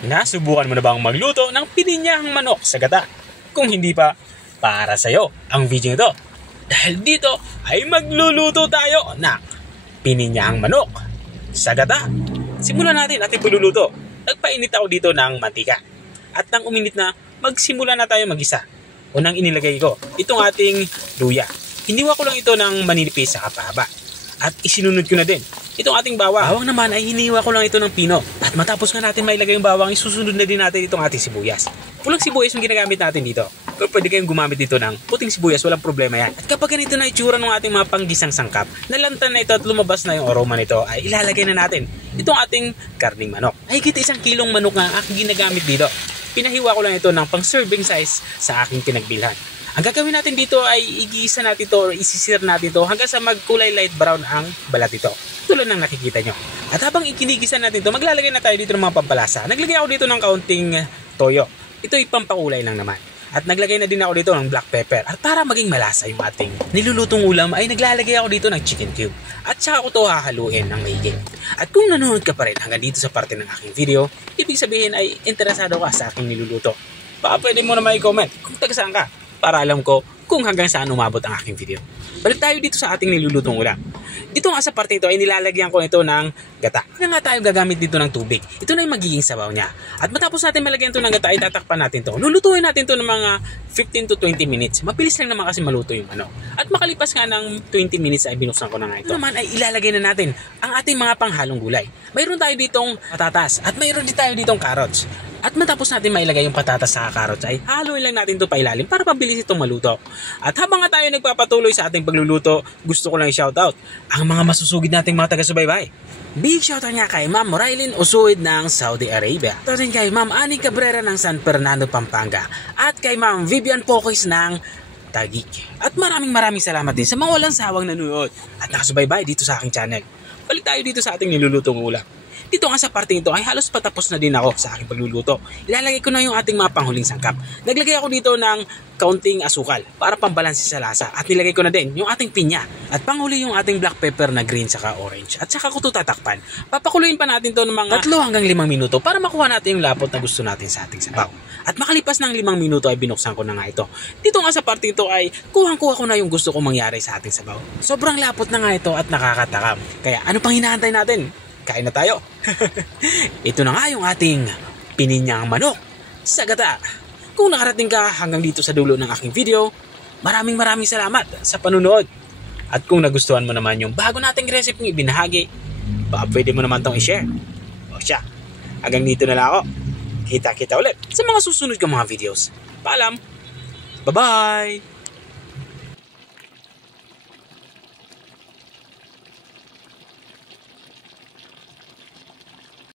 Nasubukan mo na bang magluto ng pininyahang manok sa gata? Kung hindi pa, para sa'yo ang video ito. Dahil dito ay magluluto tayo ng pininyahang manok sa gata. Simulan natin ating pagluluto. Nagpainit ako dito ng mantika. At nang uminit na, magsimula na tayo mag-isa. Unang inilagay ko, itong ating luya. Hiniwa ko lang ito ng maninipis sa kapahaba. At isinunod ko na din itong ating bawang. Bawang naman ay hiniwa ko lang ito ng pino. At matapos nga natin mailagay yung bawang, isusunod na din natin itong ating sibuyas. Pulang sibuyas yung ginagamit natin dito. Pero pwede kayong gumamit dito ng puting sibuyas, walang problema yan. At kapag ganito na itsura ng ating mga panggisang sangkap, nalantan na ito at lumabas na yung aroma nito, ay ilalagay na natin itong ating karning manok. Ay higit 1 kilong manok nga ang aking ginagamit dito. Pinahiwa ko lang ito ng pang serving size sa aking pinagbilhan. Ang gagawin natin dito ay igisa natin ito or isisir natin ito hanggang sa magkulay light brown ang balat ito. Tulad ng nakikita nyo. At habang ikinigisa natin ito, maglalagay na tayo dito ng mga pampalasa. Naglagay ako dito ng kaunting toyo. Ito ay pampakulay lang naman. At naglagay na din ako dito ng black pepper. At para maging malasa yung ating nilulutong ulam ay naglalagay ako dito ng chicken cube. At saka ko ito hahaluin ng mahigit. At kung nanonood ka pa rin hanggang dito sa parte ng aking video, ibig sabihin ay interesado ka sa aking niluluto. Baka pwede mo naman i-comment kung taga saan ka para alam ko kung hanggang saan umabot ang aking video. Balik tayo dito sa ating nilulutong ulam. Dito nga sa parte ito ay nilalagyan ko ito ng gata. Kaya nga tayo gagamit dito ng tubig. Ito na yung magiging sabaw niya. At matapos natin malagyan ito ng gata, ay tatakpan natin ito. Lulutuin natin ito ng mga 15 to 20 minutes. Mabilis lang naman kasi maluto yung manok. At makalipas nga ng 20 minutes ay binuksan ko na nga ito. Ito naman ay ilalagay na natin ang ating mga panghalong gulay. Mayroon tayo ditong patatas at mayroon din tayo ditong carrots. At matapos natin mailagay yung patatas sa carrots ay haluin lang natin ito pa ilalim para pabilis itong maluto. At habang nga tayo nagpapatuloy sa ating pagluluto, gusto ko lang i-shoutout ang mga masusugid nating mga taga-subaybay. Big shoutout nga kay Ma'am Morailin Usuid ng Saudi Arabia. Ito rin kay Ma'am Ani Cabrera ng San Fernando, Pampanga. At kay Ma'am Vivian Pocois ng Taguig. At maraming salamat din sa mga walang sawang nanonood at nakasubaybay dito sa aking channel. Balik tayo dito sa ating nilulutong ulam. Dito nga sa parte ito ay halos patapos na din ako sa aking pagluluto. Ilalagay ko na yung ating mga panghuling sangkap. Naglagay ako dito ng kaunting asukal para pambalansi sa lasa. At nilagay ko na din yung ating pinya. At panghuli yung ating black pepper na green saka orange. At saka ko ito tatakpan. Papakuluin pa natin to ng mga 3 hanggang 5 minuto para makuha natin yung lapot na gusto natin sa ating sabaw. At makalipas ng 5 minuto ay binuksan ko na nga ito. Dito nga sa parte ito ay kuhang-kuha ko na yung gusto kong mangyari sa ating sabaw. Sobrang lapot na nga ito at nakakatakam. Kaya ano pang hinahantay natin? Kain na tayo. Ito na nga yung ating pininyang manok sa gata. Kung nakarating ka hanggang dito sa dulo ng aking video, maraming salamat sa panunood. At kung nagustuhan mo naman yung bago nating recipe ng ibinahagi, baka pwede mo naman tong i-share. O siya, hanggang dito na lang ako. Kita ulit sa mga susunod kong mga videos. Paalam! Bye-bye!